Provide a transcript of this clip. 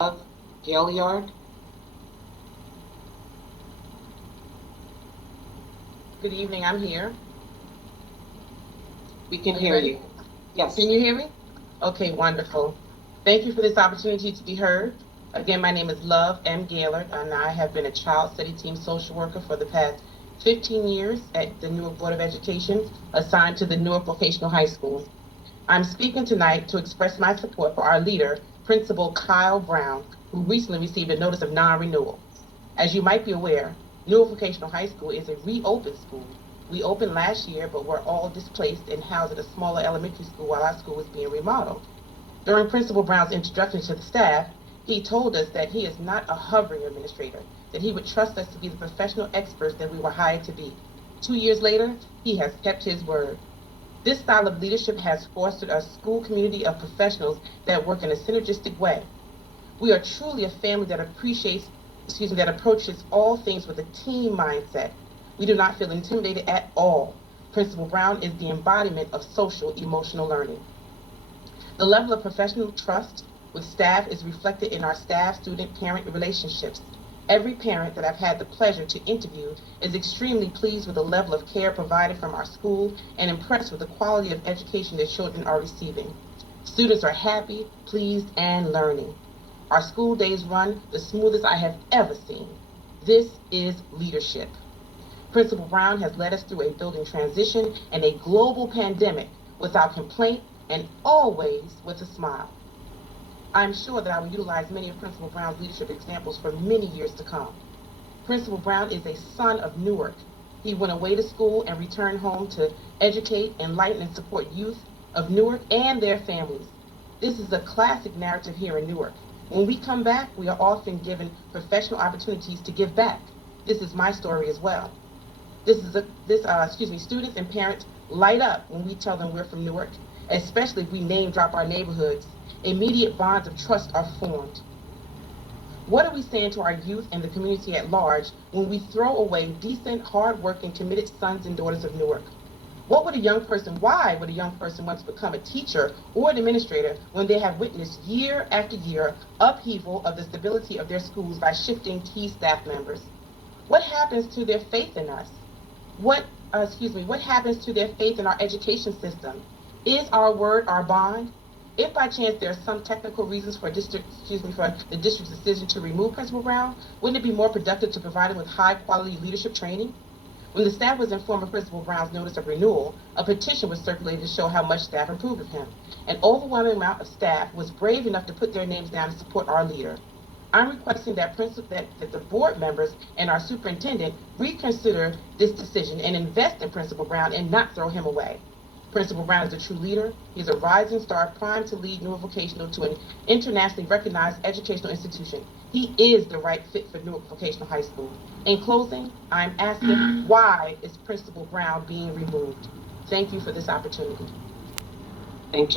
of Gaillard. Good evening, I'm here. We can Are you hear ready? you. Yes. Can you hear me? Okay, wonderful. Thank you for this opportunity to be heard. Again, my name is Love M. Gaillard, and I have been a child study team social worker for the past 15 years at the Newark Board of Education, assigned to the Newark Vocational High School. I'm speaking tonight to express my support for our leader, Principal Kyle Brown, who recently received a notice of non-renewal. As you might be aware, Newark Vocational High School is a reopened school. We opened last year, but were all displaced and housed at a smaller elementary school while our school was being remodeled. During Principal Brown's introduction to the staff, he told us that he is not a hovering administrator, that he would trust us to be the professional experts that we were hired to be. 2 years later, he has kept his word. This style of leadership has fostered a school community of professionals that work in a synergistic way. We are truly a family that that approaches all things with a team mindset. We do not feel intimidated at all. Principal Brown is the embodiment of social emotional learning. The level of professional trust with staff is reflected in our staff, student, parent relationships. Every parent that I've had the pleasure to interview is extremely pleased with the level of care provided from our school and impressed with the quality of education their children are receiving. Students are happy, pleased, and learning. Our school days run the smoothest I have ever seen. This is leadership. Principal Brown has led us through a building transition and a global pandemic without complaint and always with a smile. I'm sure that I will utilize many of Principal Brown's leadership examples for many years to come. Principal Brown is a son of Newark. He went away to school and returned home to educate, enlighten, and support youth of Newark and their families. This is a classic narrative here in Newark. When we come back, we are often given professional opportunities to give back. This is my story as well. Students and parents light up when we tell them we're from Newark, especially if we name drop our neighborhoods. Immediate bonds of trust are formed. What are we saying to our youth and the community at large when we throw away decent, hard-working, committed sons and daughters of Newark? Why would a young person want to become a teacher or an administrator when they have witnessed year after year upheaval of the stability of their schools by shifting key staff members? What happens to their faith in us? What happens to their faith in our education system? Is our word our bond? If by chance there are some technical reasons for the district's decision to remove Principal Brown, wouldn't it be more productive to provide him with high-quality leadership training? When the staff was informed of Principal Brown's notice of renewal, a petition was circulated to show how much staff approved of him. An overwhelming amount of staff was brave enough to put their names down to support our leader. I'm requesting that the board members and our superintendent reconsider this decision and invest in Principal Brown and not throw him away. Principal Brown is a true leader. He is a rising star primed to lead Newark Vocational to an internationally recognized educational institution. He is the right fit for Newark Vocational High School. In closing, I'm asking, why is Principal Brown being removed? Thank you for this opportunity. Thank you.